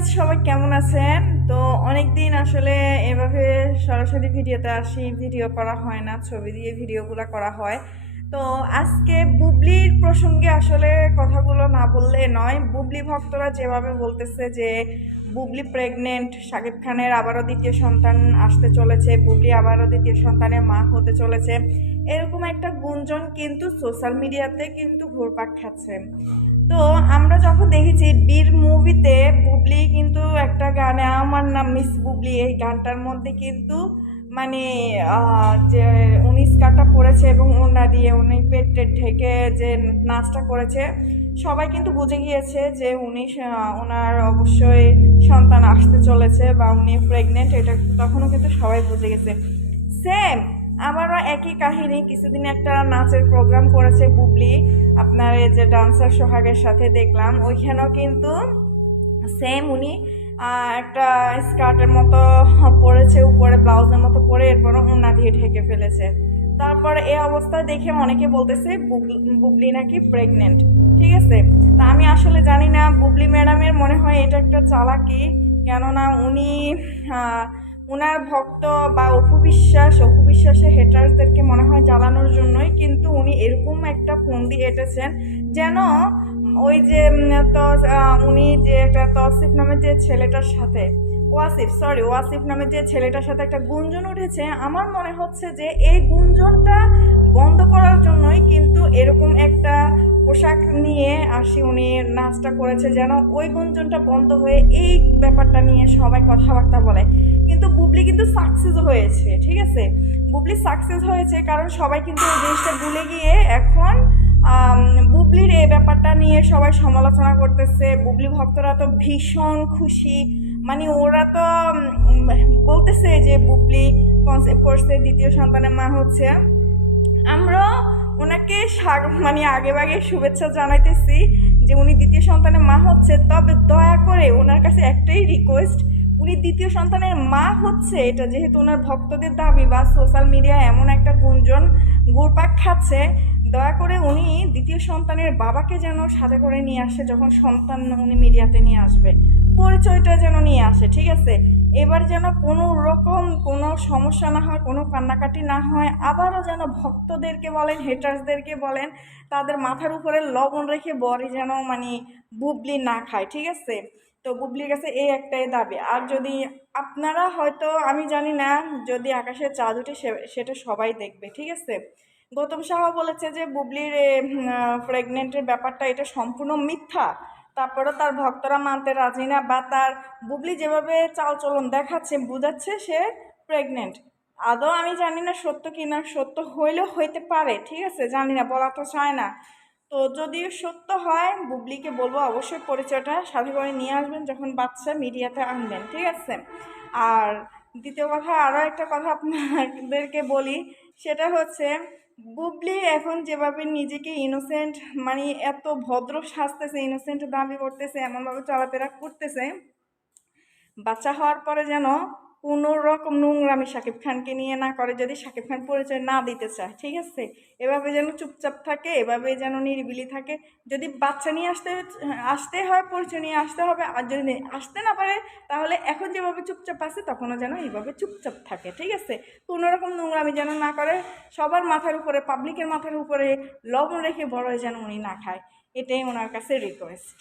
Guys, সবাই কেমন আছেন? তো অনেকদিন আসলে এভাবে সরাসরি ভিডিওতে আসি, ভিডিও করা হয় না, ছবি দিয়ে ভিডিওগুলো করা হয়। তো আজকে বুবলির প্রসঙ্গে আসলে কথাগুলো না বললে নয়। বুবলি ভক্তরা যেভাবে বলতেছে যে বুবলি প্রেগনেন্ট, শাকিব খানের আবারও দ্বিতীয় সন্তান আসতে চলেছে, বুবলি আবারও দ্বিতীয় সন্তানের মা হতে চলেছে, এরকম একটা গুঞ্জন কিন্তু সোশ্যাল মিডিয়াতে কিন্তু ঘুরপাক খাচ্ছে। তো আমরা যখন দেখেছি বীর মুভিতে বুবলি কিন্তু একটা গানে আমার নাম মিস বুবলি, এই গানটার মধ্যে কিন্তু মানে যে উনি স্কার্টটা পরেছে এবং ওড়না দিয়ে উনি পেটে ঢেকে যে নাচটা করেছে, সবাই কিন্তু বুঝে গিয়েছে যে উনি ওনার অবশ্যই সন্তান আসতে চলেছে বা উনি প্রেগনেন্ট, এটা তখনও কিন্তু সবাই বুঝে গেছে। সেম আবারও একই কাহিনী, কিছুদিন একটা নাচের প্রোগ্রাম করেছে বুবলি, আপনার এই যে ডান্সার সোহাগের সাথে দেখলাম, ওইখানেও কিন্তু সেম উনি একটা স্কার্টের মতো পরেছে, উপরে ব্লাউজের মতো পরে এরপর ওড়না দিয়ে ঢেকে ফেলেছে। তারপর এই অবস্থা দেখে অনেকে বলতেছে বুবলি নাকি প্রেগনেন্ট। ঠিক আছে, তা আমি আসলে জানি না, বুবলি ম্যাডামের মনে হয় এটা একটা চালাকি। কেননা উনি ওনার ভক্ত বা অপু বিশ্বাসের হেটার্সদেরকে মনে হয় জ্বালানোর জন্যই কিন্তু উনি এরকম একটা ফন্দি এঁটেছেন, যেন ওই যে উনি যে একটা তৌসিফ নামের যে ছেলেটার সাথে, ওয়াসিফ নামের যে ছেলেটার সাথে একটা গুঞ্জন উঠেছে, আমার মনে হচ্ছে যে এই গুঞ্জনটা বন্ধ করার জন্যই কিন্তু এরকম একটা পোশাক নিয়ে আসি উনি নাচটা করেছে, যেন ওই গুঞ্জনটা বন্ধ হয়ে এই ব্যাপারটা নিয়ে সবাই কথাবার্তা বলে। কিন্তু বুবলি কিন্তু সাকসেস হয়েছে, ঠিক আছে, বুবলি সাকসেস হয়েছে, কারণ সবাই কিন্তু ওই জিনিসটা ভুলে গিয়ে এখন বুবলির এই ব্যাপারটা নিয়ে সবাই সমালোচনা করতেছে। বুবলি ভক্তরা তো ভীষণ খুশি, মানে ওরা তো বলতেছে যে বুবলি কনসেপ্ট করছে, দ্বিতীয় সন্তানের মা হচ্ছে। আমরা ওনাকে মানে আগে শুভেচ্ছা জানাইতেছি যে উনি দ্বিতীয় সন্তানের মা হচ্ছে, তবে দয়া করে ওনার কাছে একটাই রিকোয়েস্ট, উনি দ্বিতীয় সন্তানের মা হচ্ছে এটা যেহেতু ওনার ভক্তদের দাবি বা সোশ্যাল মিডিয়ায় এমন একটা গুঞ্জন ঘুরপাক খাচ্ছে, দয়া করে উনি দ্বিতীয় সন্তানের বাবাকে যেন সাথে করে নিয়ে আসে, যখন সন্তান উনি মিডিয়াতে নিয়ে আসবে পরিচয়টা যেন নিয়ে আসে। ঠিক আছে, এবার যেন কোনো রকম কোনো সমস্যা না হয়, কোনো কান্নাকাটি না হয়, আবারও যেন ভক্তদেরকে বলেন, হেটার্সদেরকে বলেন, তাদের মাথার উপরে লবণ রেখে বড়ি যেন মানে বুবলি না খায়। ঠিক আছে, তো বুবলির কাছে এই একটাই দাবি। আর যদি আপনারা হয়তো, আমি জানি না, যদি আকাশে চাঁদ উঠে সেটা সবাই দেখবে। ঠিক আছে, গৌতম সাহা বলেছে যে বুবলির প্রেগনেন্টের ব্যাপারটা এটা সম্পূর্ণ মিথ্যা, তারপরে তার ভক্তরা মানতে রাজি না, বা তার বুবলি যেভাবে চালচলন দেখাচ্ছে বোঝাচ্ছে সে প্রেগনেন্ট। আদৌ আমি জানি না সত্য কি না, সত্য হইলেও হইতে পারে, ঠিক আছে, জানি না, বলা তো চায় না। তো যদি সত্য হয়, বুবলিকে বলবো অবশ্যই পরিচয়টা সাথে করে নিয়ে আসবেন যখন বাচ্চা মিডিয়াতে আনবেন। ঠিক আছে, আর দ্বিতীয় কথা, আরও একটা কথা আপনাদেরকে বলি, সেটা হচ্ছে বুবলি এখন যেভাবে নিজেকে ইনোসেন্ট, মানে এত ভদ্র সাজতেছে, ইনোসেন্ট দাবি করতেছে, এমনভাবে চলাফেরা করতেছে, বাচ্চা হওয়ার পরে যেন কোনো রকম নোংরামি শাকিব খানকে নিয়ে না করে, যদি শাকিব খান পরিচয় না দিতে চায়। ঠিক আছে, এভাবে যেন চুপচাপ থাকে, এভাবে যেন নিরিবিলি থাকে। যদি বাচ্চা নিয়ে আসতে হয়, পরিচয় নিয়ে আসতে হবে, আর যদি আসতে না পারে তাহলে এখন যেভাবে চুপচাপ আছে তখনও যেন এইভাবে চুপচাপ থাকে। ঠিক আছে, কোনো রকম নোংরামি যেন না করে, সবার মাথার উপরে, পাবলিকের মাথার উপরে লবণ রেখে বড় যেন উনি না খায়, এটাই ওনার কাছে রিকোয়েস্ট।